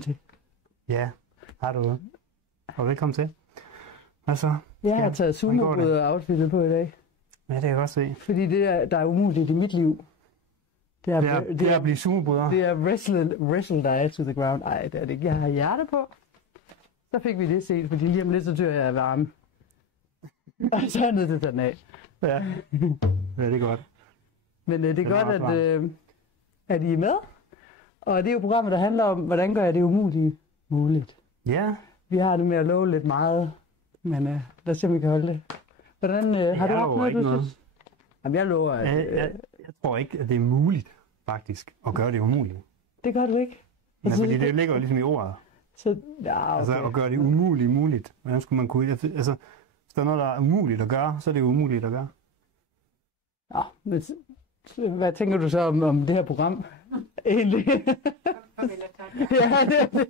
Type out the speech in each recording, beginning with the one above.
velkommen til. Ja, har du. Og velkommen til. Hvad så? Jeg har taget sumo-outfittet på i dag. Ja, det kan jeg godt se. Fordi det der er umuligt i mit liv, det er at blive sumo-bryder. Det er wrestle dig to the ground. Ej, det er det ikke. Jeg har hjerte på. Så fik vi det set, fordi lige om lidt så tør jeg varme. Og så er jeg nødt til at tage den af. Ja, det er godt. Men det er godt, at I er med. Og det er jo programmet, der handler om, hvordan gør jeg det umulige muligt. Ja. Vi har det med at love lidt meget, men lad os se, om vi kan holde det. Hvordan har du haft noget, du synes? Jamen, jeg lover, at... Jeg tror ikke, at det er muligt, faktisk, at gøre det umuligt. Det gør du ikke? Men fordi det ligger jo ligesom i ordet. Så, ja, okay. Altså, at gøre det umuligt muligt. Hvordan skulle man kunne... Altså, hvis der er noget, der er umuligt at gøre, så er det jo umuligt at gøre. Ja, men hvad tænker du så om det her program? Egentlig? Ja, det er det.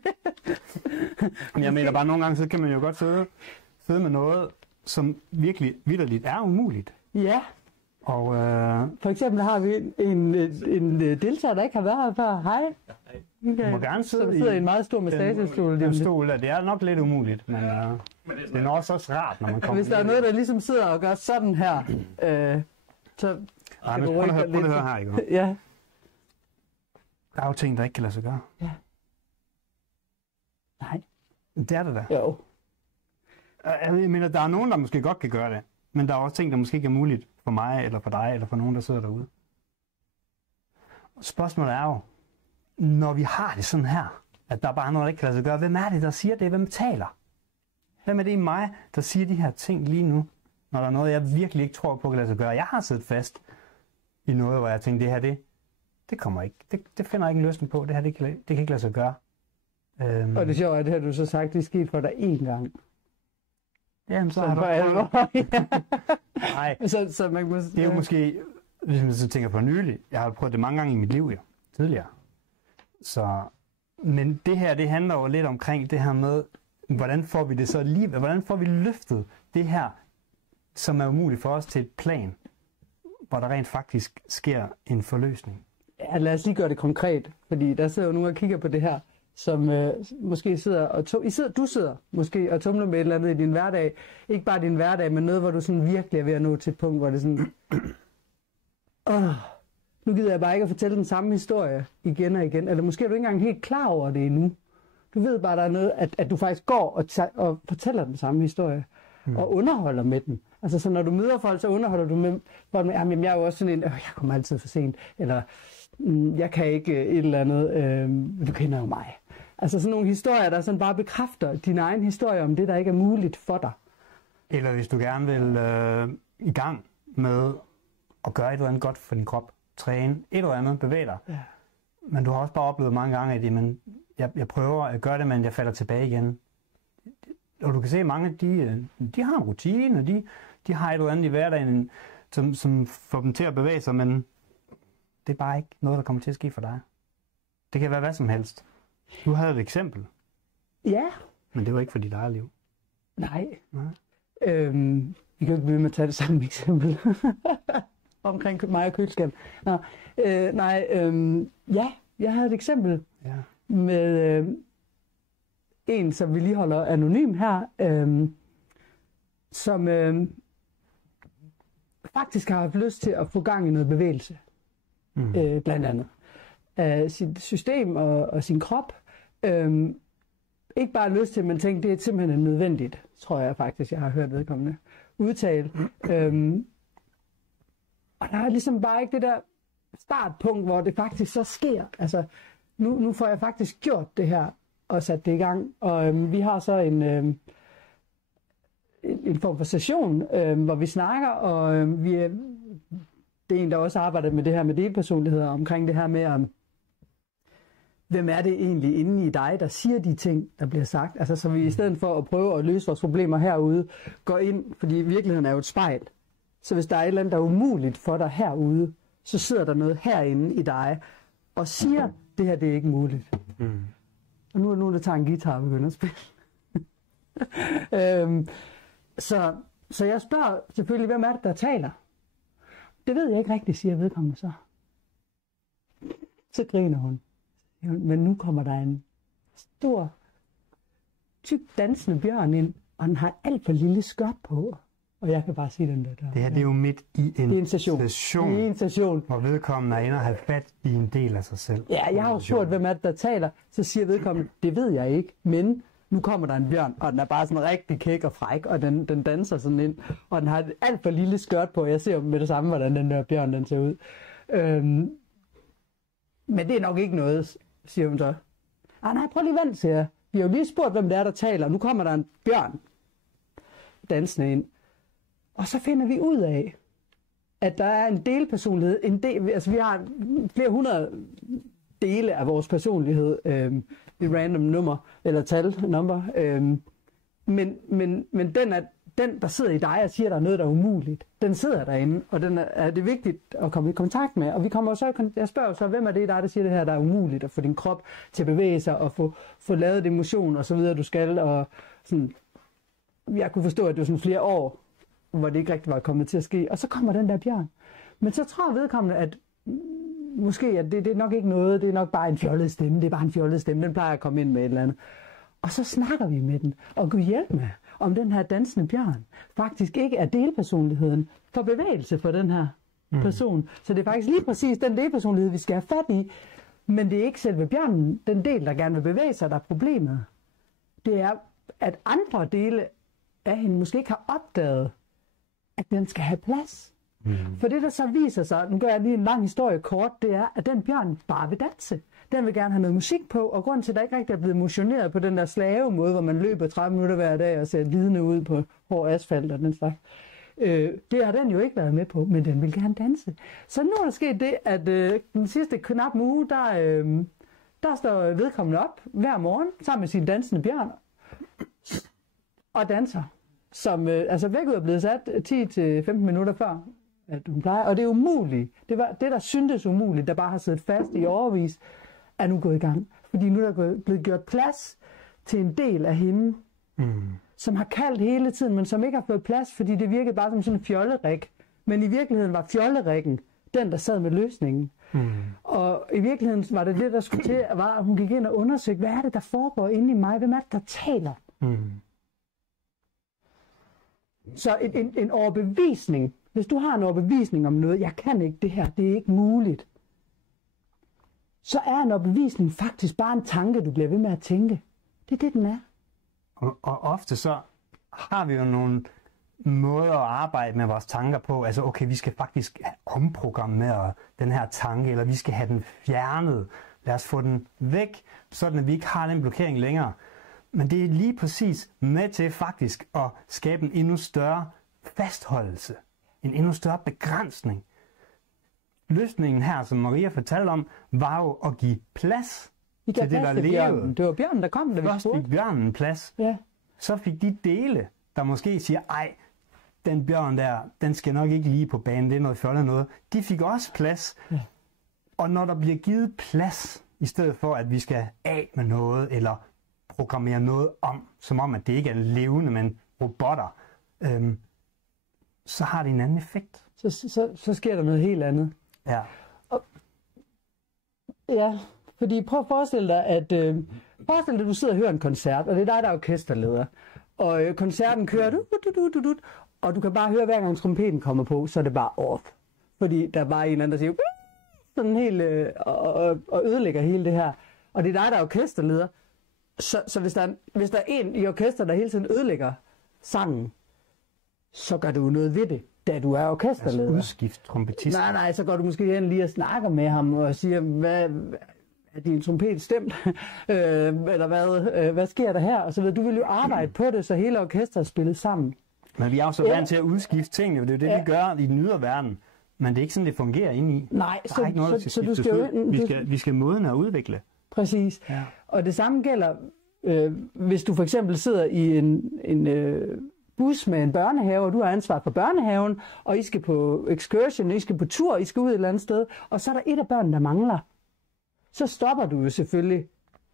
Jeg mener bare, nogle gange, så kan man jo godt sidde med noget, som virkelig vitterligt er umuligt. Ja. Og, for eksempel har vi en deltager, der ikke har været her før. Hej. Du må gerne sidde i en meget stor massagestol. Den stol, det er nok lidt umuligt, men det er nok også rart, når man kommer. Hvis der er noget, der ligesom sidder og gør sådan her, så... men prøv at høre her, ikke? Ja. Der er jo ting, der ikke kan lade sig gøre. Ja. Nej. Det er det da. Jo. Jeg mener, der er nogen, der måske godt kan gøre det, men der er også ting, der måske ikke er muligt for mig, eller for dig, eller for nogen, der sidder derude. Spørgsmålet er jo, når vi har det sådan her, at der er bare noget, der ikke kan lade sig gøre, hvem er det, der siger det? Hvem taler? Hvem er det i mig, der siger de her ting lige nu, når der er noget, jeg virkelig ikke tror på, kan lade sig gøre? Jeg har siddet fast i noget, hvor jeg tænkte, det her, det kommer ikke. Det finder jeg ikke en løsning på. Det her, det kan ikke lade sig gøre. Og det sjove er, det har du så sagt, det er sket for dig én gang. Jamen, så har du Nej. Så man må... Det er jo måske, hvis man så tænker på nylig, jeg har prøvet det mange gange i mit liv, tidligere. Så, men det her, det handler jo lidt omkring det her med, hvordan får vi det så alligevel? Hvordan får vi løftet det her, som er umuligt for os, til et plan, hvor der rent faktisk sker en forløsning? Ja, lad os lige gøre det konkret, fordi der sidder jo nogen og kigger på det her, som måske sidder og du sidder måske og tumler med et eller andet i din hverdag. Ikke bare din hverdag, men noget, hvor du sådan virkelig er ved at nå til et punkt, hvor det er sådan... nu gider jeg bare ikke at fortælle den samme historie igen og igen. Eller måske er du ikke engang helt klar over det endnu. Du ved bare, der er noget, at du faktisk går og fortæller den samme historie. Og underholder med den. Altså, så når du møder folk, så underholder du med folk med, jamen, jeg er jo også sådan en, jeg kommer altid for sent, eller jeg kan ikke et eller andet, du kender jo mig. Altså sådan nogle historier, der sådan bare bekræfter din egen historie om det, der ikke er muligt for dig. Eller hvis du gerne vil i gang med at gøre et eller andet godt for din krop, træne et eller andet, bevæge dig. Ja. Men du har også bare oplevet mange gange, at jamen, jeg prøver at gøre det, men jeg falder tilbage igen. Og du kan se, at mange de har en rutine, og de har et eller andet i hverdagen, som får dem til at bevæge sig, men det er bare ikke noget, der kommer til at ske for dig. Det kan være hvad som helst. Du havde et eksempel. Ja. Men det var ikke for dit eget liv. Nej. Vi kan ikke blive med at tage det samme eksempel. Omkring mig og køleskab. Ja, jeg havde et eksempel med en, som vi lige holder anonym her, som faktisk har haft lyst til at få gang i noget bevægelse. Blandt andet. Af sit system og sin krop. Ikke bare lyst til, men tænkte, det er simpelthen nødvendigt, tror jeg faktisk, jeg har hørt vedkommende udtale. Og der er ligesom bare ikke det der startpunkt, hvor det faktisk så sker. Altså, nu får jeg faktisk gjort det her og sat det i gang. Og vi har så en form for session, hvor vi snakker, og det er en, der også arbejder med det her med delpersonligheder, omkring det her med, hvem er det egentlig inde i dig, der siger de ting, der bliver sagt. Altså, så vi i stedet for at prøve at løse vores problemer herude, går ind, fordi virkeligheden er jo et spejl. Så hvis der er et eller andet, der er umuligt for dig herude, så sidder der noget herinde i dig, og siger, det her, det er ikke muligt. Og nu er nogen, der tager en guitar og begynder at spille. Så jeg spørger selvfølgelig, hvem er det, der taler? Det ved jeg ikke rigtigt, siger vedkommende så. Så griner hun. Men nu kommer der stor, tyk dansende bjørn ind, og den har alt for lille skørt på. Og jeg kan bare sige den der. Det her, det er jo midt i en station. Det er en station. Hvor vedkommende er inde og have fat i en del af sig selv. Ja, jeg har jo spurgt, hvem er det, der taler. Så siger vedkommende, det ved jeg ikke, men nu kommer der en bjørn, og den er bare sådan rigtig kæk og fræk, og den danser sådan ind, og den har et alt for lille skørt på. Jeg ser jo med det samme, hvordan den der bjørn den ser ud. Men det er nok ikke noget, siger hun så. Nej, prøv lige vent, siger jeg. Vi har jo lige spurgt, hvem det er, der taler. Nu kommer der en bjørn dansende ind. Og så finder vi ud af, at der er en delpersonlighed. Altså vi har flere hundrede dele af vores personlighed i random nummer, eller number. Men den, der sidder i dig og siger, at der er noget, der er umuligt, den sidder derinde, og den er det vigtigt at komme i kontakt med. Og vi kommer så, jeg spørger så, hvem er det dig, der siger det her, der er umuligt, at få din krop til at bevæge sig, og få lavet det motion, og så videre, du skal. Og sådan, jeg kunne forstå, at det var sådan flere år, hvor det ikke rigtig var kommet til at ske. Og så kommer den der bjørn. Men så tror vedkommende, at måske at det er nok ikke noget, det er nok bare en fjollet stemme, det er bare en fjollet stemme, den plejer at komme ind med et eller andet. Og så snakker vi med den, og Gud hjælp med, om den her dansende bjørn faktisk ikke er delpersonligheden for bevægelse for den her person. Så det er faktisk lige præcis den delpersonlighed, vi skal have fat i, men det er ikke selve bjørnen, den del, der gerne vil bevæge sig, der er problemet. Det er, at andre dele af hende måske ikke har opdaget, at den skal have plads. For det, der så viser sig, nu gør jeg lige en lang historie kort, det er, at den bjørn bare vil danse. Den vil gerne have noget musik på, og grunden til, at der ikke rigtig er blevet motioneret på den der slave måde, hvor man løber 30 minutter hver dag og ser lidende ud på hård asfalt og den slags. Det har den jo ikke været med på, men den vil gerne danse. Så nu er der sket det, at den sidste knap uge, der står vedkommende op hver morgen sammen med sin dansende bjørn og danser. Som vækket er blevet sat 10-15 minutter før, at hun plejer. Og det er umuligt. Det var det, der syntes umuligt, der bare har siddet fast i årevis, er nu gået i gang. Fordi nu er der blevet gjort plads til en del af hende, som har kaldt hele tiden, men som ikke har fået plads, fordi det virkede bare som sådan en fjollerik. Men i virkeligheden var fjollerikken den, der sad med løsningen. Og i virkeligheden var det det, der skulle til, at hun gik ind og undersøgte, hvad er det, der foregår inde i mig? Hvem er det, der taler? Så en overbevisning, hvis du har en overbevisning om noget, jeg kan ikke det her, det er ikke muligt, så er en overbevisning faktisk bare en tanke, du bliver ved med at tænke. Det er det, den er. Og ofte så har vi jo nogle måder at arbejde med vores tanker på. Altså okay, vi skal faktisk omprogrammere den her tanke, eller vi skal have den fjernet. Lad os få den væk, sådan at vi ikke har den blokering længere. Men det er lige præcis med til faktisk at skabe en endnu større fastholdelse. En endnu større begrænsning. Løsningen her, som Maria fortalte om, var jo at give plads til det, der levede. Det var bjørnen, der kom, da vi først fik bjørnen plads. Ja. Så fik de dele, der måske siger, ej, den bjørn der, den skal nok ikke lige på banen, det er noget fjollet noget. De fik også plads. Ja. Og når der bliver givet plads, i stedet for at vi skal af med noget, eller programmere noget om, som om at det ikke er levende, men robotter, så har det en anden effekt. Så sker der noget helt andet. Ja. Ja, fordi prøv at forestille dig, at du sidder og hører en koncert, og det er dig, der er orkesterleder. Og koncerten kører, og du kan bare høre, hver gang trompeten kommer på, så er det bare off. Fordi der er bare en eller anden, der siger, sådan helt, og ødelægger hele det her. Og det er dig, der er orkesterleder. Så hvis der er en i orkester, der hele tiden ødelægger sangen, så gør du noget ved det, da du er orkesterleder. Altså udskift trompetist. Nej, så går du måske hen lige og snakker med ham og siger, hvad er din trompet stemt? Eller hvad sker der her? Og så videre. Du vil jo arbejde på det, så hele orkestret spillet sammen. Men vi er jo så vant til at udskifte tingene, det er jo det, vi gør i den ydre verden. Men det er ikke sådan, det fungerer inde i. Nej, der er ikke noget, så du skal vi skal modne og udvikle. Præcis. Ja. Og det samme gælder, hvis du for eksempel sidder i en bus med en børnehave, og du har ansvar for børnehaven, og I skal på excursion, I skal på tur, I skal ud et eller andet sted, og så er der et af børnene, der mangler. Så stopper du jo selvfølgelig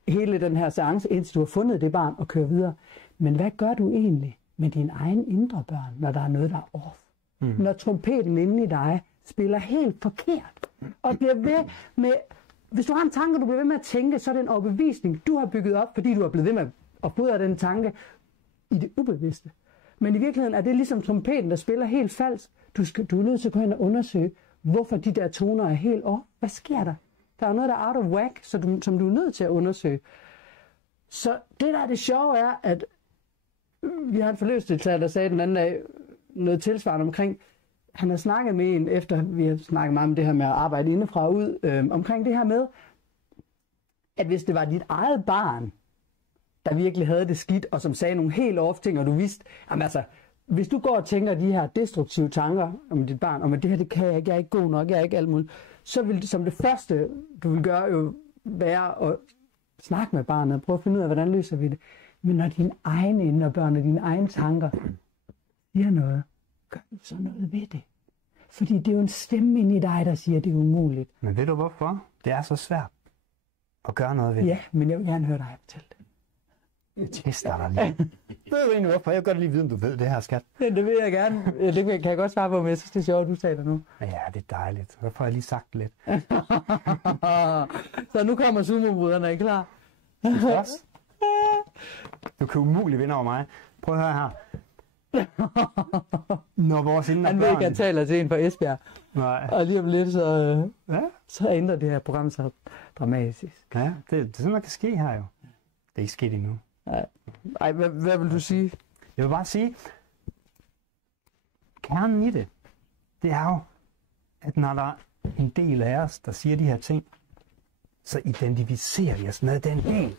hele den her seance, indtil du har fundet det barn og kører videre. Men hvad gør du egentlig med din egen indre børn, når der er noget, der er off? Når trompeten inde i dig spiller helt forkert, og bliver ved med hvis du har en tanke, du bliver ved med at tænke, så er det en overbevisning, du har bygget op, fordi du er blevet ved med at fodre den tanke i det ubevidste. Men i virkeligheden er det ligesom trompeten, der spiller helt falsk. Du er nødt til at gå hen og undersøge, hvorfor de der toner er helt off. Hvad sker der? Der er noget, der er out of whack, som du er nødt til at undersøge. Så det, der er det sjove, er, at vi har en forløsdeltager, der sagde den anden dag noget tilsvarende omkring, han har snakket med en, efter vi har snakket meget om det her med at arbejde indefra og ud, omkring det her med, at hvis det var dit eget barn, der virkelig havde det skidt, og som sagde nogle helt off ting, og du vidste, jamen altså, hvis du går og tænker de her destruktive tanker om dit barn, om at det her, det kan jeg ikke, jeg er ikke god nok, jeg er ikke alt muligt, så vil det som det første, du vil gøre, jo være at snakke med barnet, og prøve at finde ud af, hvordan løser vi det. Men når dine egne indre og dine egne tanker siger noget, gør du så noget ved det. Fordi det er jo en stemme inde i dig, der siger, at det er umuligt. Men ved du hvorfor? Det er så svært at gøre noget ved det. Ja, men jeg vil gerne høre dig fortælle det. Jeg tester dig lige. Ved du egentlig hvorfor? Jeg kan godt lige vide, om du ved det her, skat. Ja, det vil jeg gerne. Det kan jeg godt svare på, men jeg synes, det er sjovt, du taler nu. Ja, det er dejligt. Hvorfor har jeg lige sagt det lidt? Så nu kommer sumobryderne, er I klar? Du kan umuligt vinde over mig. Prøv at høre her. Når vores indre Han ved ikke, at jeg taler til en fra Esbjerg. Nej. Og lige om lidt, så ændrer det her program sig dramatisk. Ja, det er sådan, der kan ske her jo. Det er ikke sket endnu. Ej, hvad vil du sige? Jeg vil bare sige, kernen i det, det er jo, at når der er en del af os, der siger de her ting, så identificerer vi os med den del.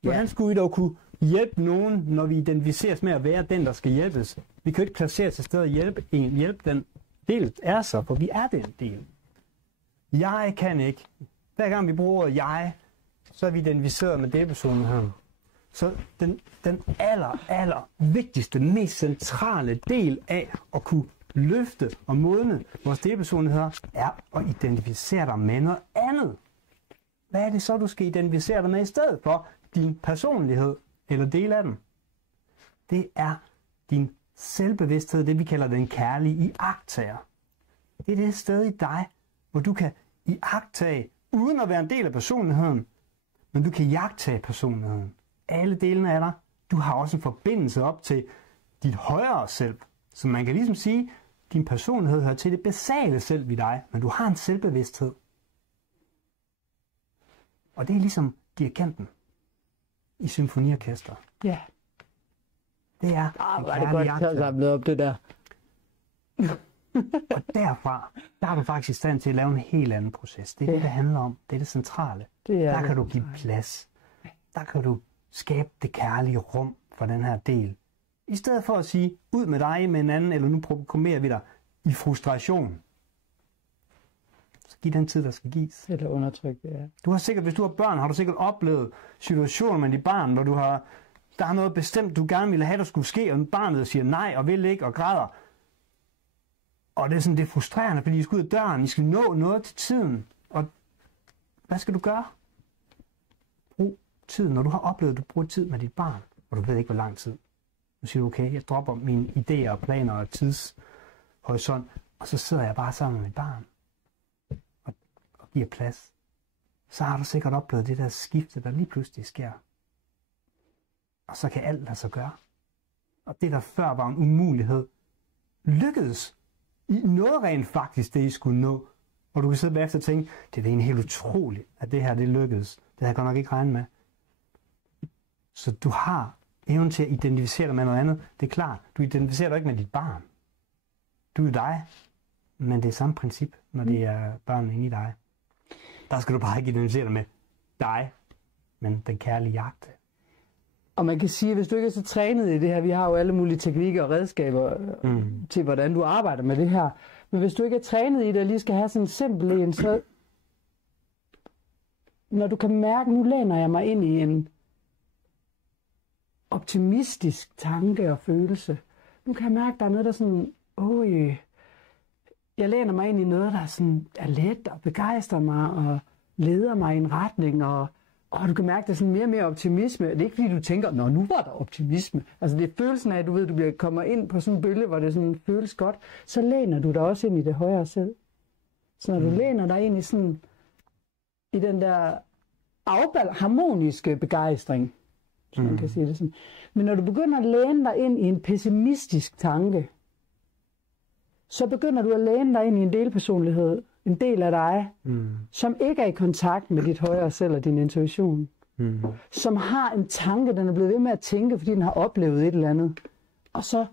Hvordan skulle vi dog kunne hjælpe nogen, når vi identificeres med at være den, der skal hjælpes? Vi kan jo ikke placere til stedet og hjælpe den del af sig, for vi er den del. Jeg kan ikke. Hver gang vi bruger ordet jeg, så er vi identificeret med det personen her. Så den aller vigtigste, mest centrale del af at kunne løfte og modne vores delpersonligheder, er at identificere dig med noget andet. Hvad er det så, du skal identificere dig med i stedet for din personlighed eller del af den? Det er din selvbevidsthed, det vi kalder den kærlige iagttager. Det er det sted i dig, hvor du kan iagttage, uden at være en del af personligheden, men du kan iagttage personligheden. Alle delene af dig. Du har også en forbindelse op til dit højere selv. Så man kan ligesom sige, at din personlighed hører til det basale selv i dig, men du har en selvbevidsthed. Og det er ligesom dirigenten i symfoniorkester. Ja. Det er var det godt taget samlet op, det der. Og derfra, der er du faktisk i stand til at lave en helt anden proces. Det er det handler om. Det er det centrale. Der kan du give plads. Der kan du skabe det kærlige rum for den her del. I stedet for at sige, ud med dig med en anden, eller nu programmerer vi dig i frustration. Så giv den tid, der skal gives. Eller undertryk, ja. Du har sikkert, hvis du har børn, har du sikkert oplevet situationer med dit barn, hvor der er noget bestemt, du gerne ville have, der skulle ske, og barnet siger nej og vil ikke og græder. Og det er frustrerende, fordi I skal ud af døren, I skal nå noget til tiden. Og hvad skal du gøre? Brug tid. Når du har oplevet, at du bruger tid med dit barn, og du ved ikke, hvor lang tid. Nu siger du, okay, jeg dropper mine idéer og planer og tidshorisont, og så sidder jeg bare sammen med mit barn og giver plads. Så har du sikkert oplevet det der skifte, der lige pludselig sker. Og så kan alt lade sig gøre. Og det, der før var en umulighed, lykkedes. I noget rent faktisk, det I skulle nå. Og du kan sidde bagefter og tænke, det er egentlig helt utroligt, at det her, det lykkedes. Det havde jeg godt nok ikke regnet med. Så du har evnen til at identificere dig med noget andet. Det er klart, du identificerer dig ikke med dit barn. Du er dig, men det er samme princip, når det er børnene inde i dig. Der skal du bare ikke identificere dig med dig, men den kærlige jagt. Og man kan sige, at hvis du ikke er så trænet i det her, vi har jo alle mulige teknikker og redskaber til, hvordan du arbejder med det her. Men hvis du ikke er trænet i det, og lige skal have sådan en simpel en, så når du kan mærke, nu læner jeg mig ind i en optimistisk tanke og følelse. Nu kan jeg mærke, der er noget, der sådan, jeg læner mig ind i noget, der sådan er let og begejstrer mig og leder mig i en retning, og du kan mærke, der er sådan mere og mere optimisme. Det er ikke fordi, du tænker, nu var der optimisme. Altså det er følelsen af, at du kommer ind på sådan en bølge, hvor det sådan føles godt, så læner du dig også ind i det højere selv. Så når du læner dig ind i sådan i den der harmoniske begejstring, hvis man kan sige det sådan. Men når du begynder at læne dig ind i en pessimistisk tanke, så begynder du at læne dig ind i en delpersonlighed, en del af dig, som ikke er i kontakt med dit højere selv og din intuition. Som har en tanke, den er blevet ved med at tænke, fordi den har oplevet et eller andet. Og så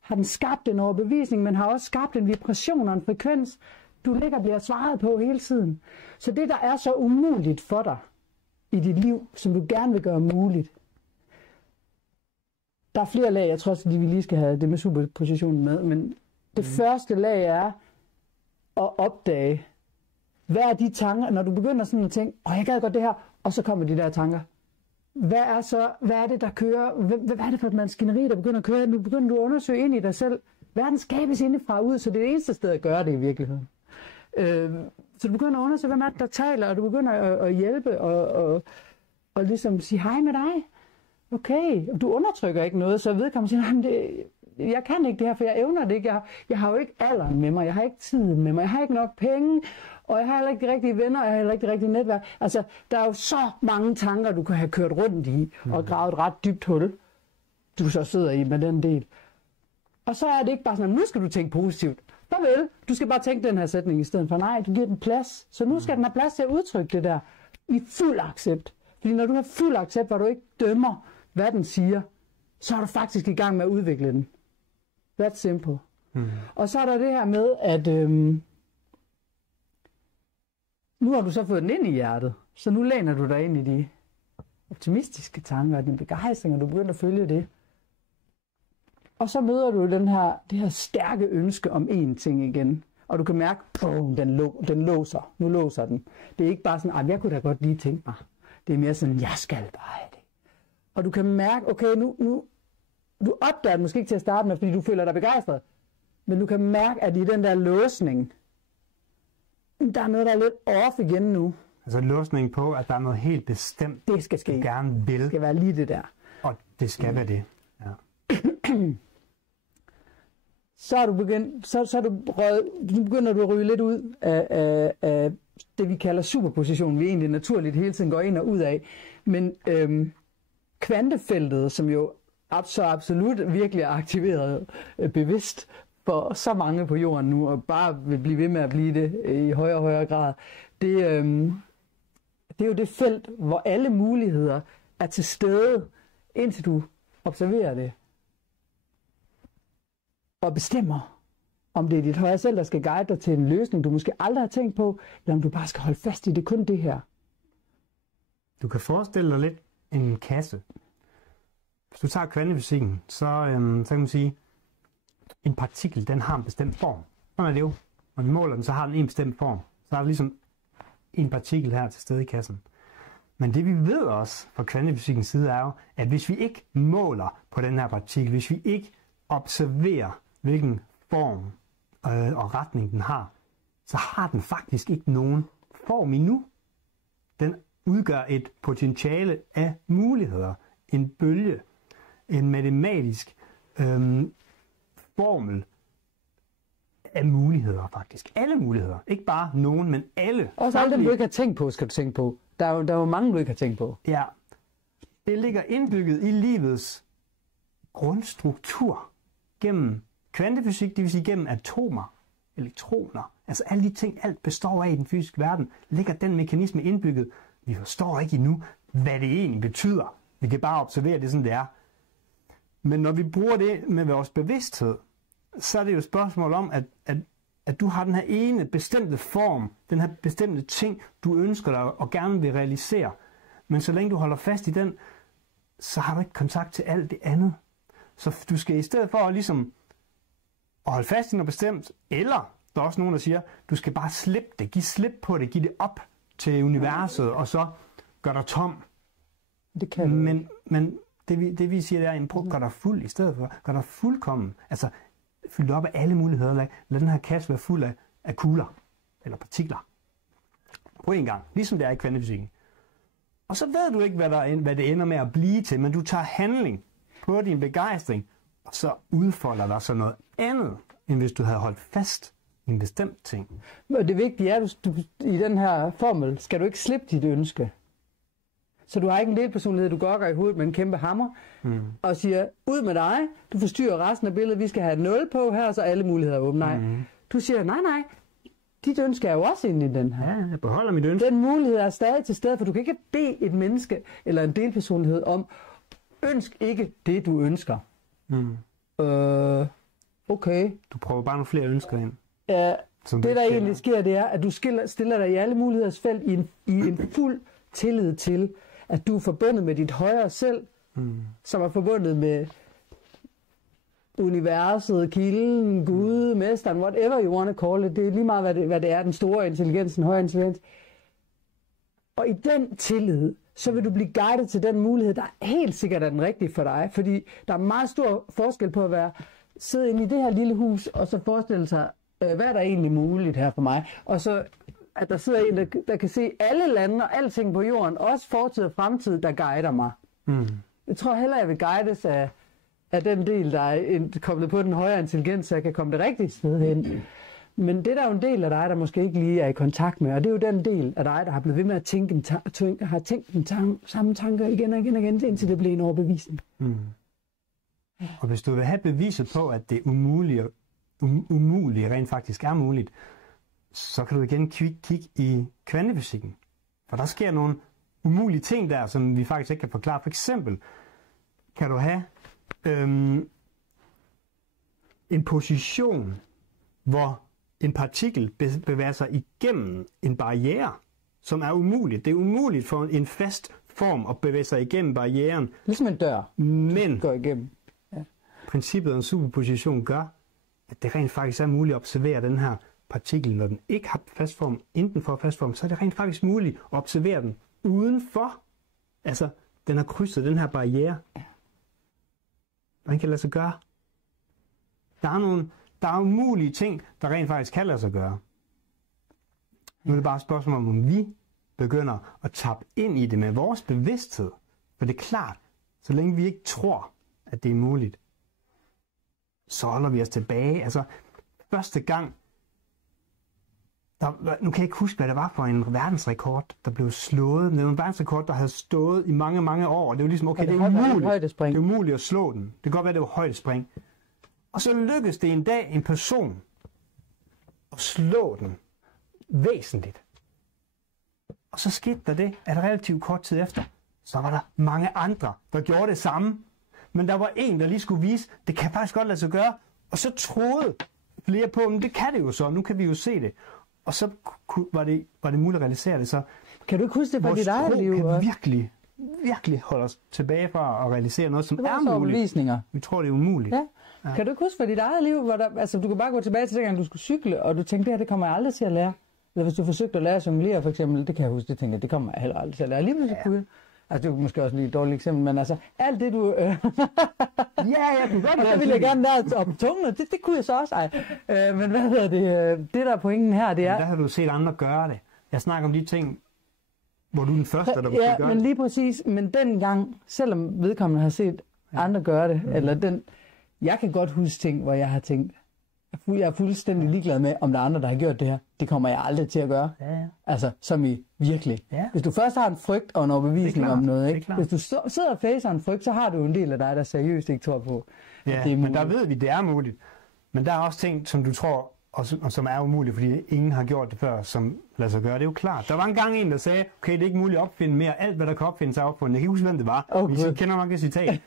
har den skabt en overbevisning, men har også skabt en vibration og en frekvens, du ligger og bliver svaret på hele tiden. Så det, der er så umuligt for dig i dit liv, som du gerne vil gøre muligt, der er flere lag, jeg tror også, at vi lige skal have det med superpositionen med, men det første lag er at opdage, hvad er de tanker, når du begynder sådan at tænke, jeg gad godt det her, og så kommer de der tanker. Hvad er det, der kører? Hvad er det for et maskineri, der begynder at køre? Nu begynder du at undersøge ind i dig selv. Verden skabes indefra ud, så det er det eneste sted at gøre det i virkeligheden. Så du begynder at undersøge, hvem er det, der taler, og du begynder at hjælpe og ligesom sige hej med dig. Okay, og du undertrykker ikke noget, så vedkommende siger, jeg kan ikke det her, for jeg evner det ikke. Jeg har jo ikke alderen med mig, jeg har ikke tiden med mig, jeg har ikke nok penge, og jeg har heller ikke de rigtige venner, og jeg har heller ikke de rigtige netværk. Altså, der er jo så mange tanker, du kan have kørt rundt i, og gravet et ret dybt hul, du så sidder i med den del. Og så er det ikke bare sådan, nu skal du tænke positivt. Farvel, du skal bare tænke den her sætning i stedet for. Nej, du giver den plads. Så nu skal den have plads til at udtrykke det der i fuld accept. Fordi når du har fuld accept, hvor du ikke dømmer, hvad den siger, så er du faktisk i gang med at udvikle den. That's simple. Og så er der det her med, at nu har du så fået den ind i hjertet, så nu læner du dig ind i de optimistiske tanker og din begejstring, og du begynder at følge det. Og så møder du det her stærke ønske om én ting igen. Og du kan mærke, den låser. Nu låser den. Det er ikke bare sådan, jeg kunne da godt lige tænke mig. Det er mere sådan, jeg skal bare have det. Og du kan mærke, okay, nu du opdager det måske ikke til at starte med, fordi du føler dig begejstret. Men du kan mærke, at i den der låsning, der er noget, der er lidt off igen nu. Altså låsning på, at der er noget helt bestemt, det skal ske. Du gerne vil. Det skal være lige det der. Og det skal være det. Ja. Så er du begyndt, nu begynder du at ryge lidt ud af det, vi kalder superposition, vi egentlig naturligt hele tiden går ind og ud af. Men kvantefeltet, som jo så absolut virkelig er aktiveret bevidst for så mange på jorden nu, og bare vil blive ved med at blive det i højere og højere grad, det er jo det felt, hvor alle muligheder er til stede, indtil du observerer det og bestemmer, om det er dit højere selv, der skal guide dig til en løsning, du måske aldrig har tænkt på, eller om du bare skal holde fast i det, kun det her. Du kan forestille dig lidt en kasse. Hvis du tager kvantefysikken, så kan man sige, en partikel, den har en bestemt form. Sådan er det jo. Når vi måler den, så har den en bestemt form. Så er der ligesom en partikel her til stede i kassen. Men det vi ved også fra kvantefysikkens side er jo, at hvis vi ikke måler på den her partikel, hvis vi ikke observerer, hvilken form og retning den har, så har den faktisk ikke nogen form endnu. Den udgør et potentiale af muligheder, en bølge, en matematisk formel af muligheder faktisk. Alle muligheder. Ikke bare nogen, men alle. Også alle dem, du ikke har tænkt på, skal du tænke på. Der er jo mange, du ikke har tænkt på. Ja. Det ligger indbygget i livets grundstruktur gennem kvantefysik, det vil sige gennem atomer, elektroner, altså alle de ting, alt består af i den fysiske verden, ligger den mekanisme indbygget. Vi forstår ikke endnu, hvad det egentlig betyder. Vi kan bare observere det, sådan det er. Men når vi bruger det med vores bevidsthed, så er det jo et spørgsmål om, at du har den her ene bestemte form, den her bestemte ting, du ønsker dig og gerne vil realisere. Men så længe du holder fast i den, så har du ikke kontakt til alt det andet. Så du skal i stedet for ligesom at holde fast i noget bestemt, eller der er også nogen, der siger, du skal bare slippe det, give slip på det, give det op til universet, og så gør dig tom. Det kan men det vi siger, det er, prøv at gøre dig fuld i stedet for. Gør dig fuldkommen. Altså, fyld dig op af alle muligheder. Lad den her kasse være fuld af kugler, eller partikler. På en gang. Ligesom det er i kvantefysikken. Og så ved du ikke, hvad det ender med at blive til, men du tager handling på din begejstring, og så udfolder der så noget andet, end hvis du havde holdt fast en bestemt ting. Og det vigtige er, at du i den her formel skal du ikke slippe dit ønske. Så du har ikke en delpersonlighed, du gokker i hovedet med en kæmpe hammer, og siger, ud med dig, du forstyrrer resten af billedet, vi skal have 0 på her, så alle muligheder er åbne. Nej. Du siger, nej, dit ønske er jo også inde i den her. Ja, jeg beholder mit ønske. Den mulighed er stadig til stede, for du kan ikke bede et menneske eller en delpersonlighed om, ønsk ikke det, du ønsker. Okay. Du prøver bare nogle flere ønsker ind. Ja, det der egentlig sker, det er, at du stiller dig i alle muligheders felt i en fuld tillid til, at du er forbundet med dit højere selv, som er forbundet med universet, kilden, Gud, mesteren, whatever you want to call it. Det er lige meget, hvad det er, den store intelligens, den højere intelligens. Og i den tillid, så vil du blive guidet til den mulighed, der helt sikkert er den rigtige for dig. Fordi der er meget stor forskel på at sidde inde i det her lille hus, og så forestille sig, hvad er der egentlig muligt her for mig? Og så at der sidder en, der kan se alle lande og alting på jorden, også fortid og fremtid, der guider mig. Jeg tror hellere, jeg vil guides af den del, der er koblet på den højere intelligens, så jeg kan komme det rigtige sted hen. Men det der er jo en del af dig, der måske ikke lige er i kontakt med, og det er jo den del af dig, der har blevet ved med at har tænkt den samme tanker igen og igen og igen, indtil det bliver en overbevisning. Og hvis du vil have beviset på, at det umulige rent faktisk er muligt, så kan du igen kigge i kvantefysikken. For der sker nogle umulige ting der, som vi faktisk ikke kan forklare. For eksempel kan du have en position, hvor en partikel bevæger sig igennem en barriere, som er umuligt. Det er umuligt for en fast form at bevæge sig igennem barrieren. Ligesom en dør, men går igennem. Ja. Princippet om superposition gør, at det rent faktisk er muligt at observere den her partikel, når den ikke har fast form, inden for fast form, så er det rent faktisk muligt at observere den udenfor. Altså, den har krydset den her barriere. Hvordan kan det lade sig gøre? Der er umulige ting, der rent faktisk kan lade sig gøre. Nu er det bare et spørgsmål om vi begynder at tappe ind i det med vores bevidsthed. For det er klart, så længe vi ikke tror, at det er muligt, så holder vi os tilbage. Altså, første gang, nu kan jeg ikke huske, hvad det var for en verdensrekord, der blev slået. Det var en verdensrekord, der havde stået i mange, mange år. Det var ligesom, okay, det er umuligt. Det er umuligt at slå den. Det kan godt være, det var højdespring. Og så lykkedes det en dag en person at slå den væsentligt. Og så skete der det, at relativt kort tid efter, så var der mange andre, der gjorde det samme. Men der var en, der lige skulle vise, det kan faktisk godt lade sig gøre. Og så troede flere på, men det kan det jo så, nu kan vi jo se det. Og så var det muligt at realisere det. Så kan du ikke huske det fra dit eget liv? Vores kan virkelig holde os tilbage fra at realisere noget, som er muligt. Vi tror, det er umuligt. Ja. Ja. Kan du ikke huske fra dit eget liv, hvor du kan bare gå tilbage til dengang, du skulle cykle, og du tænkte, det kommer jeg aldrig til at lære. Eller hvis du forsøgte at lære at jonglere, for eksempel, det kan jeg huske, det tænkte jeg, det kommer jeg heller aldrig til at lære. Lige pludselig kunne jeg. Altså, det er måske også lige et dårligt eksempel, men altså, alt det du... jeg kunne godt og så ville jeg gerne lære op tungen, det kunne jeg så også. Men hvad hedder det? Det der er pointen her, det er... Men der har du set andre gøre det. Jeg snakker om de ting, hvor du er den første, der måske gør det. Ja, men lige præcis. Men dengang, selvom vedkommende har set andre gøre det, eller den... Jeg kan godt huske ting, hvor jeg har tænkt, jeg er fuldstændig ligeglad med, om der er andre, der har gjort det her. Det kommer jeg aldrig til at gøre. Ja. Altså, som i virkelig. Ja. Hvis du først har en frygt og en overbevisning om noget, ikke? Hvis du sidder og facer en frygt, så har du en del af dig, der seriøst ikke tror på, at det er muligt. Men der ved vi, det er muligt. Men der er også ting, som du tror, og som er umuligt, fordi ingen har gjort det før, som lader sig gøre. Det er jo klart. Der var engang en, der sagde, okay, det er ikke muligt at opfinde mere. Alt, hvad der kan opfindes, er opfundet. Jeg kan ikke huske, hvem det var. Vi kender nok det citat.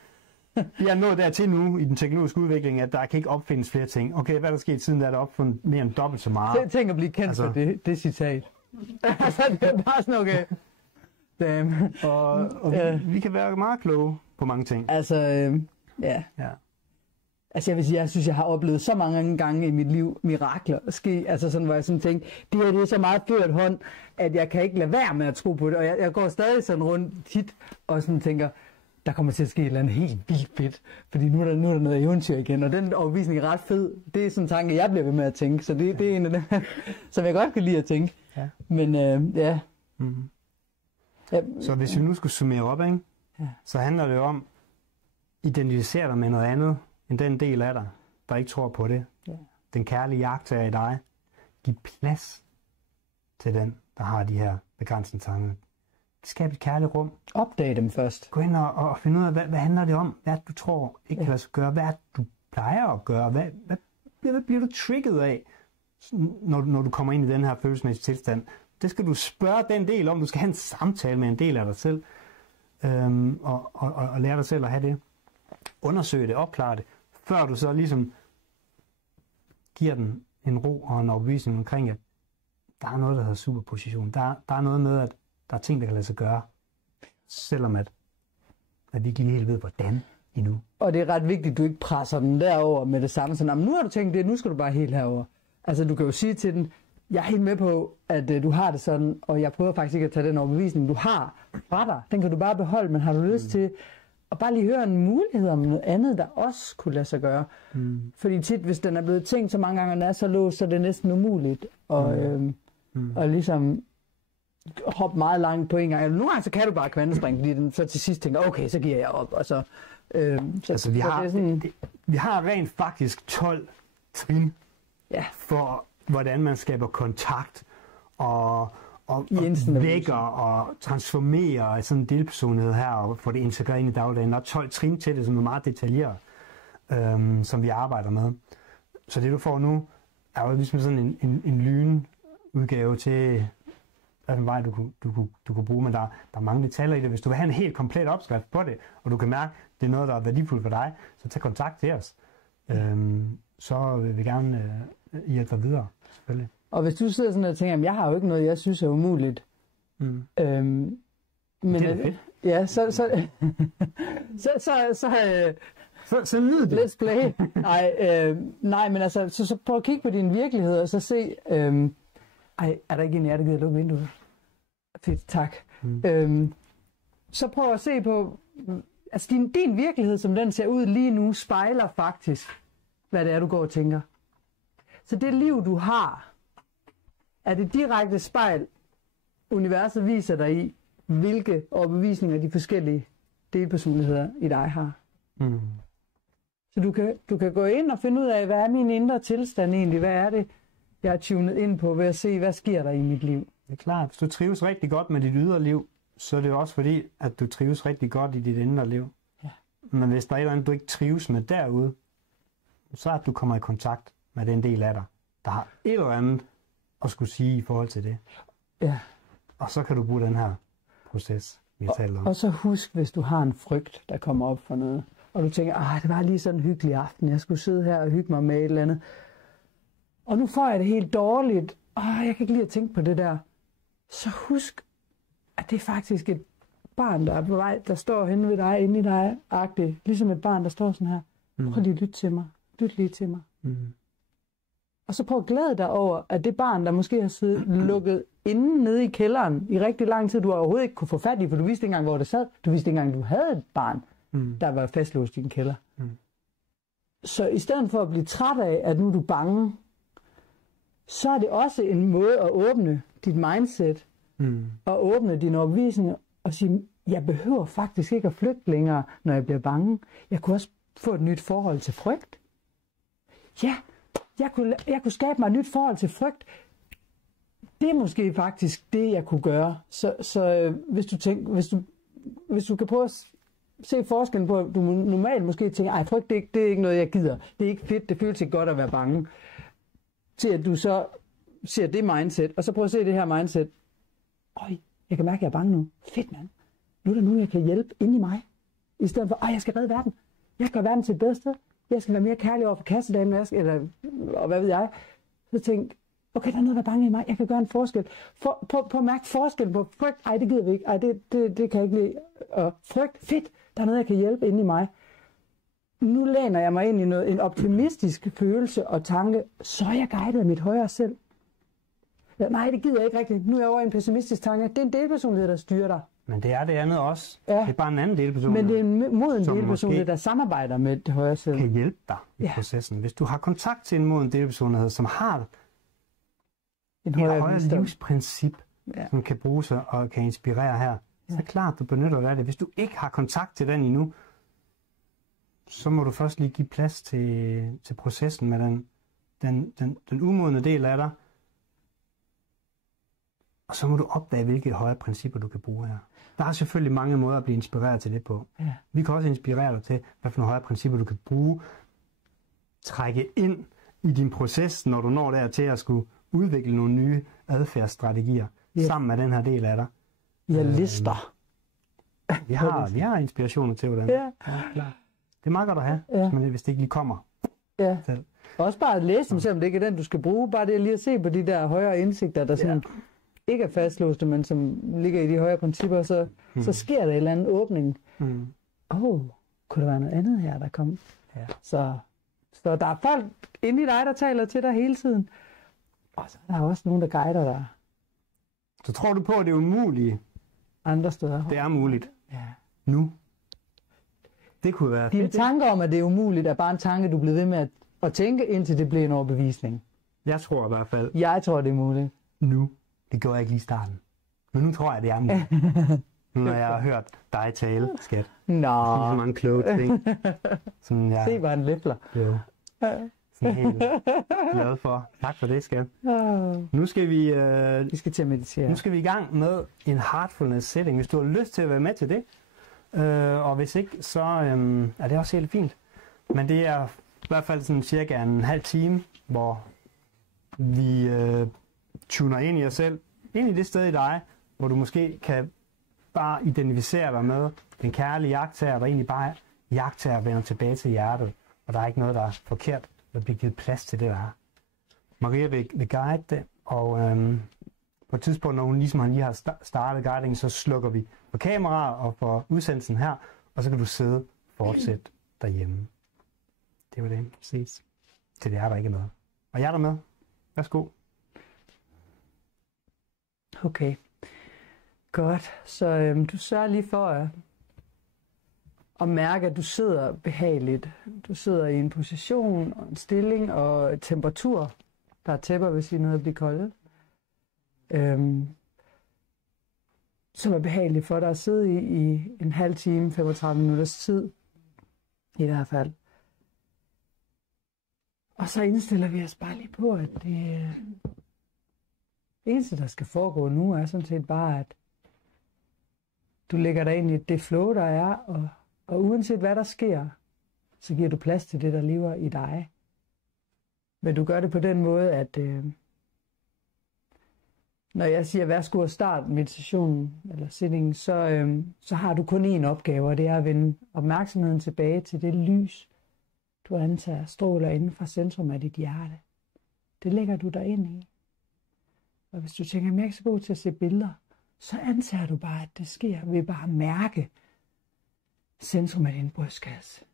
Vi er nået dertil nu i den teknologiske udvikling, at der kan ikke opfindes flere ting. Okay, hvad er der sket siden, der er der opfundet mere end dobbelt så meget? Tænk at blive kendt for det citat. Altså, det er bare sådan, okay. Damn. Og vi kan være meget kloge på mange ting. Altså, ja. Altså, jeg vil sige, jeg synes, jeg har oplevet så mange gange i mit liv mirakler ske. Altså, sådan, hvor jeg sådan tænkte, det her det er så meget ført hånd, at jeg kan ikke lade være med at tro på det. Og jeg går stadig sådan rundt tit og sådan tænker, der kommer til at ske et eller andet helt vildt fedt, fordi nu er der noget eventyr igen, og den overbevisning er ret fed. Det er sådan en tanke, jeg bliver ved med at tænke, så det er en af dem, som jeg godt kan lide at tænke. Ja. Men ja. Mm-hmm. Så hvis vi nu skulle summere op, ikke? Ja. Så handler det jo om, identificere dig med noget andet, end den del af dig, der ikke tror på det. Ja. Den kærlige jagttager i dig. give plads til den, der har de her begrænsende tanker. Skab et kærligt rum. Opdag dem først. Gå ind og finde ud af, hvad handler det om? Hvad du tror ikke kan lade sig gøre? Hvad du plejer at gøre? Hvad bliver du trigget af, når du kommer ind i den her følelsesmæssige tilstand? Det skal du spørge den del om. Du skal have en samtale med en del af dig selv. Og lære dig selv at have det. Undersøge det, opklare det, før du så ligesom giver den en ro og en overbevisning omkring, at der er noget, der hedder superposition. Der er noget med, at der er ting, der kan lade sig gøre, selvom at vi ikke lige helt ved, hvordan endnu. Og det er ret vigtigt, at du ikke presser den derover med det samme. Så nu har du tænkt det, nu skal du bare helt herover. Altså du kan jo sige til den, jeg er helt med på, at du har det sådan, og jeg prøver faktisk ikke at tage den overbevisning, du har fra dig. Den kan du bare beholde, men har du lyst til at bare lige høre en mulighed om noget andet, der også kunne lade sig gøre. Fordi tit, hvis den er blevet tænkt så mange gange, og den er så låst, så er det næsten umuligt og ligesom hoppe meget langt på en gang. Nogle gange så kan du bare kvantespringe, fordi den så til sidst tænker, okay, så giver jeg op. Og så, altså, vi har rent faktisk 12 trin for, hvordan man skaber kontakt og vækker og transformerer sådan en delpersonlighed her og få det integreret ind i dagligdagen. Der er 12 trin til det, som er meget detaljeret, som vi arbejder med. Så det du får nu, er jo ligesom sådan en lynudgave til en vej, du kunne bruge, men der er mange detaljer i det. Hvis du vil have en helt komplet opskrift på det, og du kan mærke, at det er noget, der er værdifuldt for dig, så tag kontakt til os. Så vil vi gerne hjælpe dig videre, selvfølgelig. Og hvis du sidder sådan og tænker, at jeg har jo ikke noget, jeg synes er umuligt. Men det er fedt. Ja, så nyd det. Let's play. Nej, men altså, så prøv at kigge på din virkelighed, og så se, er der ikke en af jer, der gider lukke vinduet? Fedt, tak. Så prøv at se på, altså din virkelighed, som den ser ud lige nu, spejler faktisk, hvad det er, du går og tænker. Så det liv, du har, er det direkte spejl, universet viser dig i, hvilke overbevisninger de forskellige delpersonligheder i dig har. Så du kan gå ind og finde ud af, hvad er min indre tilstand egentlig? Hvad er det, jeg er tunet ind på ved at se, hvad sker der i mit liv? Det er klart, hvis du trives rigtig godt med dit ydre liv, så er det jo også fordi, at du trives rigtig godt i dit indre liv. Ja. Men hvis der er et eller andet, du ikke trives med derude, så er det, at du kommer i kontakt med den del af dig, der har et eller andet at skulle sige i forhold til det. Ja. Og så kan du bruge den her proces, vi taler om. Og så husk, hvis du har en frygt, der kommer op for noget, og du tænker, det var lige sådan en hyggelig aften, jeg skulle sidde her og hygge mig med et eller andet, og nu får jeg det helt dårligt, jeg kan ikke lide at tænke på det der. Så husk, at det er faktisk et barn, der er på vej, der står henne ved dig, inde i dig, agtigt, ligesom et barn, der står sådan her. Prøv lige at lytte til mig. Lyt lige til mig. Og så prøv at glæde dig over, at det barn, der måske har siddet lukket inde nede i kælderen i rigtig lang tid, du overhovedet ikke kunne få fat i, for du vidste ikke engang, hvor det sad. Du vidste ikke engang, du havde et barn, der var fastlåst i en kælder. Så i stedet for at blive træt af, at nu er du bange, så er det også en måde at åbne dit mindset, og åbne dine overbevisninger, og sige, jeg behøver faktisk ikke at flygte længere, når jeg bliver bange. Jeg kunne også få et nyt forhold til frygt. Ja, jeg kunne skabe mig et nyt forhold til frygt. Det er måske faktisk det, jeg kunne gøre. Så hvis du kan prøve at se forskellen på, at du normalt måske tænker, frygt, det er ikke noget, jeg gider. Det er ikke fedt, det føles ikke godt at være bange. Til at du så ser det mindset, og så prøv at se det her mindset. Jeg kan mærke, at jeg er bange nu. Fedt, mand. Nu er der nogen, jeg kan hjælpe inde i mig. I stedet for, jeg skal redde verden. Jeg skal gøre verden til et bedre sted. Jeg skal være mere kærlig over for kassedamen, og hvad ved jeg. Så tænk, okay, der er noget, der er bange i mig. Jeg kan gøre en forskel. Prøv at mærke forskel på frygt. Det gider vi ikke. Det kan jeg ikke lide. Og frygt, fedt. Der er noget, jeg kan hjælpe inde i mig. Nu læner jeg mig ind i en optimistisk følelse og tanke, så er jeg guidet af mit højere selv. Nej, det gider jeg ikke rigtigt. Nu er jeg over en pessimistisk tanke. Det er en delpersonlighed, der styrer dig. Men det er det andet også. Ja. Det er bare en anden delpersonlighed. Men det er en moden delpersonlighed, der samarbejder med det højere selv. Kan hjælpe dig i processen. Hvis du har kontakt til en moden delpersonlighed, som har et højere livsprincip, som kan bruge sig og kan inspirere her, så er det klart, du benytter dig af det. Hvis du ikke har kontakt til den endnu, så må du først lige give plads til processen med den umodne del af dig, Og så må du opdage, hvilke højere principper du kan bruge her. Der er selvfølgelig mange måder at blive inspireret til det på. Ja. Vi kan også inspirere dig til, hvad for nogle højere principper du kan bruge, trække ind i din proces, når du når der til at skulle udvikle nogle nye adfærdsstrategier sammen med den her del af dig. Jeg lister. Vi har inspirationer til, hvordan. Ja. Klar. Det er meget godt at have, men hvis det ikke lige kommer. Ja. Selv. Også bare at læse dem, selvom det ikke er den, du skal bruge. Bare det lige at se på de der højere indsigter, der sådan ikke er fastlåste, men som ligger i de højere principper, så sker der en eller anden åbning. Kunne der være noget andet her, der kom? Ja. Så der er folk inde i dig, der taler til dig hele tiden. Og så er der også nogen, der guider dig. Så tror du på, at det er umuligt? Andre steder. Det er muligt. Ja. Nu. Det kunne være Dine fedt. tanker om, at det er umuligt, er bare en tanke, du bliver ved med at tænke, indtil det bliver en overbevisning. Jeg tror i hvert fald. Jeg tror, det er muligt. Nu. Det gjorde jeg ikke lige i starten. Men nu tror jeg, det er muligt. Nu når jeg har hørt dig tale, skat. Nå. Så mange kloge ting. Som jeg Se bare en læfler. blev sådan helt glad for. Tak for det, skat. Nu skal vi skal til at meditere. Nu skal vi i gang med en heartfulness setting. Hvis du har lyst til at være med til det, og hvis ikke, så er det også helt fint. Men det er i hvert fald sådan cirka en halv time, hvor vi tuner ind i os selv, ind i det sted i dig, hvor du måske kan bare identificere dig med den kærlige jagttager, der egentlig bare jagttager vender tilbage til hjertet, og der er ikke noget, der er forkert, der bliver givet plads til det, der er. Maria vil guide det, og på et tidspunkt, når hun ligesom lige har startet guidingen, så slukker vi for kameraet og for udsendelsen her, og så kan du sidde og fortsætte derhjemme. Det var det. Ses. Til det er der ikke med. Og jeg er der med. Værsgo. Okay. Godt. Så du sørger lige for at mærke, at du sidder behageligt. Du sidder i en position og en stilling og temperatur. Der er tæpper, hvis I er nødt at blive kolde. Som er behageligt for dig at sidde i en halv time, 35 minutters tid. I hvert fald. Og så indstiller vi os bare lige på, at det eneste, der skal foregå nu, er sådan set bare, at du lægger dig ind i det flow, der er, og uanset hvad der sker, så giver du plads til det, der lever i dig. Men du gør det på den måde, at når jeg siger, værsgo at starte meditationen eller sittingen, så har du kun én opgave, og det er at vende opmærksomheden tilbage til det lys, du antager stråler inden fra centrum af dit hjerte. Det lægger du dig ind i. Og hvis du tænker, at jeg er ikke så god til at se billeder, så antager du bare, at det sker ved bare at mærke centrum af din brystkasse.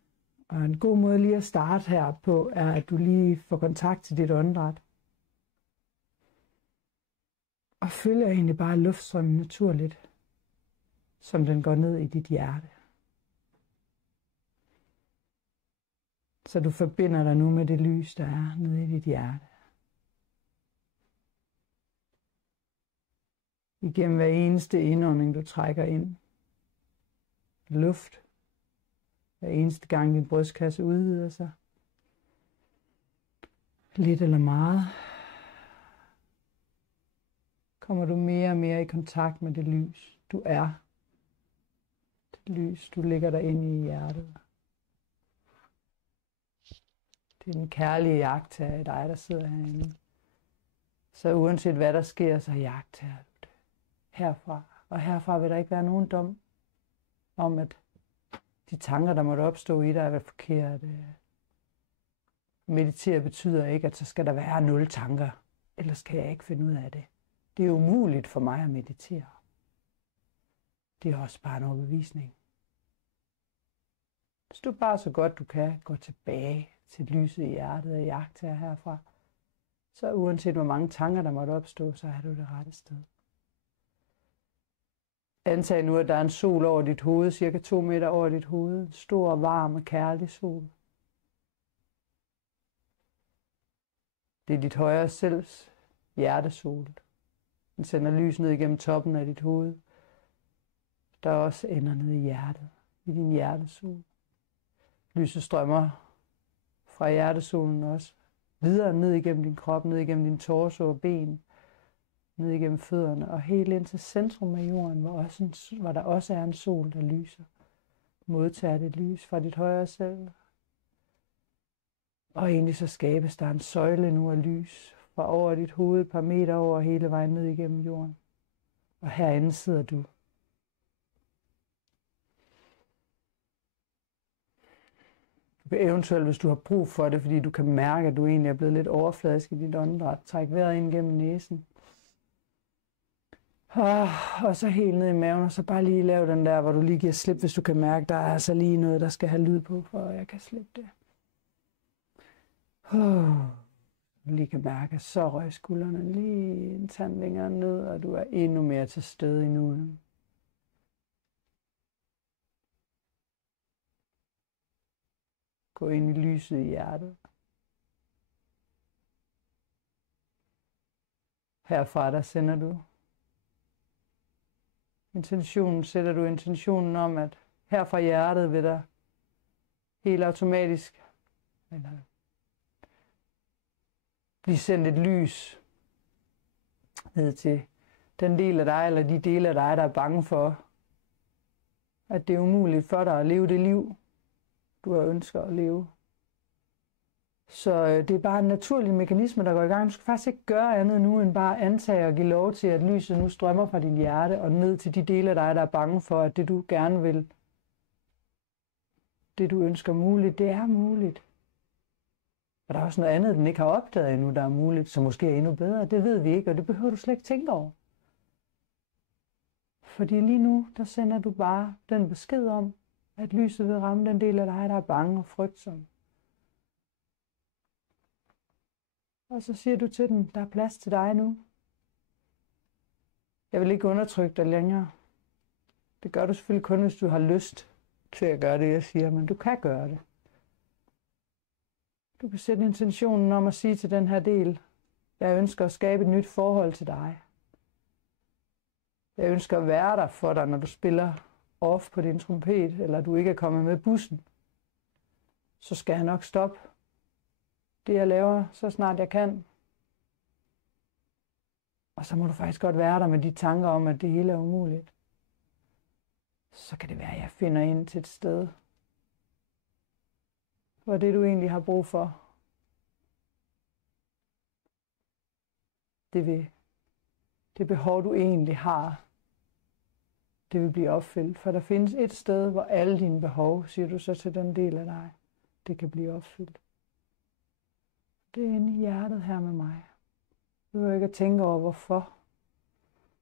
Og en god måde lige at starte her på, er, at du lige får kontakt til dit åndedræt. Og følger egentlig bare luftstrømmen naturligt, som den går ned i dit hjerte. Så du forbinder dig nu med det lys, der er nede i dit hjerte. Igennem hver eneste indånding, du trækker ind. Luft. Hver eneste gang din brystkasse udvider sig. Lidt eller meget. Kommer du mere og mere i kontakt med det lys, du er. Det lys, du lægger dig ind i hjertet. Det er den kærlige jagttager i dig, der sidder herinde. Så uanset hvad der sker, så jagttager du det herfra. Og herfra vil der ikke være nogen dom om, at de tanker, der måtte opstå i dig, er forkerte. Meditere betyder ikke, at så skal der være 0 tanker. Ellers kan jeg ikke finde ud af det. Det er umuligt for mig at meditere. Det er også bare en overbevisning. Hvis du bare så godt du kan gå tilbage til lyset i hjertet og jagttager herfra, så uanset hvor mange tanker der måtte opstå, så er du det rette sted. Antag nu, at der er en sol over dit hoved, cirka 2 meter over dit hoved. En stor, varm og kærlig sol. Det er dit højere selvs hjertesol. Den sender lys ned igennem toppen af dit hoved. Der også ender ned i hjertet, i din hjertesol. Lyset strømmer fra hjertesolen også videre ned igennem din krop, ned igennem din torso og ben, ned igennem fødderne og helt ind til centrum af jorden, hvor der også er en sol, der lyser. Modtager det lys fra dit højre selv. Og egentlig så skabes der en søjle nu af lys fra over dit hoved, et par meter over hele vejen ned igennem jorden. Og herinde sidder du. Du kan eventuelt, hvis du har brug for det, fordi du kan mærke, at du egentlig er blevet lidt overfladisk i dit åndedræt, træk vejret ind gennem næsen. Og så helt ned i maven, og så bare lige lave den der, hvor du lige giver slip, hvis du kan mærke, der er altså lige noget, der skal have lyd på, for jeg kan slippe det. Du lige kan mærke, så røg skuldrene lige en tand længere ned, og du er endnu mere til stede i nuet. Gå ind i lyset i hjertet. Herfra der sender du sætter du intentionen om, at her fra hjertet vil der helt automatisk blive sendt et lys ned til den del af dig, eller de dele af dig, der er bange for, at det er umuligt for dig at leve det liv, du har ønsket at leve. Så det er bare en naturlig mekanisme, der går i gang. Du skal faktisk ikke gøre andet nu, end bare antage og give lov til, at lyset nu strømmer fra dit hjerte og ned til de dele af dig, der er bange for, at det du gerne vil, det du ønsker muligt, det er muligt. Og der er også noget andet, den ikke har opdaget endnu, der er muligt, som måske er endnu bedre. Det ved vi ikke, og det behøver du slet ikke tænke over. Fordi lige nu, der sender du bare den besked om, at lyset vil ramme den del af dig, der er bange og frygtsom. Og så siger du til den, der er plads til dig nu. Jeg vil ikke undertrykke dig længere. Det gør du selvfølgelig kun, hvis du har lyst til at gøre det, jeg siger, men du kan gøre det. Du kan sætte intentionen om at sige til den her del, jeg ønsker at skabe et nyt forhold til dig. Jeg ønsker at være der for dig, når du spiller off på din trompet, eller du ikke er kommet med bussen. Så skal jeg nok stoppe det, jeg laver, så snart jeg kan. Og så må du faktisk godt være der med de tanker om, at det hele er umuligt. Så kan det være, at jeg finder ind til et sted, hvor det du egentlig har brug for, det behov du egentlig har, det vil blive opfyldt. For der findes et sted, hvor alle dine behov, siger du så til den del af dig, det kan blive opfyldt. Det er inde i hjertet her med mig. Du behøver ikke at tænke over hvorfor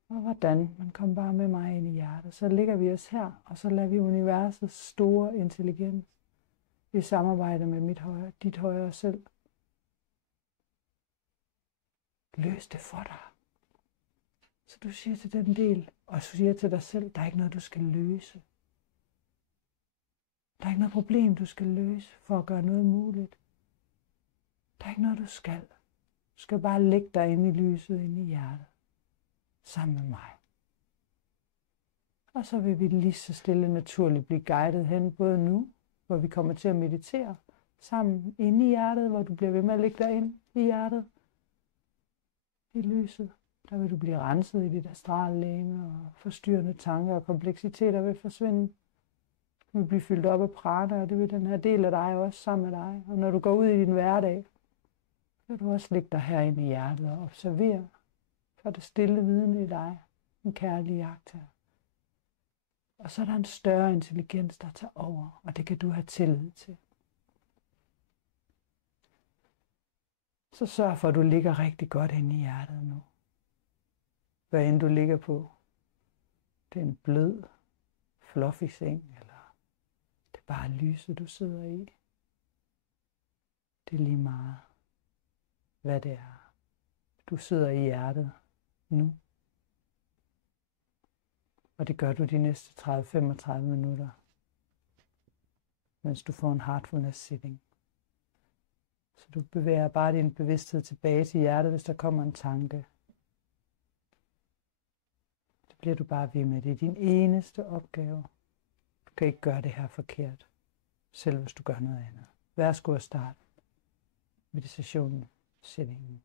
og hvordan, men kom bare med mig ind i hjertet. Så ligger vi os her, og så lader vi universets store intelligens i samarbejde med dit højere selv løse det for dig. Så du siger til den del, og du siger til dig selv, der er ikke noget, du skal løse. Der er ikke noget problem, du skal løse for at gøre noget muligt. Der er ikke noget, du skal. Du skal bare lægge dig inde i lyset, inde i hjertet, sammen med mig. Og så vil vi lige så stille naturligt blive guidet hen, både nu, hvor vi kommer til at meditere sammen inde i hjertet, hvor du bliver ved med at lægge dig ind i hjertet, i lyset. Der vil du blive renset i dit astrallegeme, og forstyrrende tanker og kompleksiteter vil forsvinde. Du vil blive fyldt op af prana, og det vil den her del af dig også sammen med dig. Og når du går ud i din hverdag, så vil du også ligge dig herinde i hjertet og observere for det stille vidne i dig, en kærlig jagttager. Og så er der en større intelligens, der tager over, og det kan du have tillid til. Så sørg for, at du ligger rigtig godt inde i hjertet nu. Hvad end du ligger på. Det er en blød, fluffy seng, eller det er bare lyset, du sidder i. Det er lige meget, hvad det er. Du sidder i hjertet nu. Og det gør du de næste 30-35 minutter, mens du får en heartfulness sitting. Så du bevæger bare din bevidsthed tilbage til hjertet, hvis der kommer en tanke. Det bliver du bare ved med. Det er din eneste opgave. Du kan ikke gøre det her forkert, selv hvis du gør noget andet. Værsgo at starte meditationen, sittingen.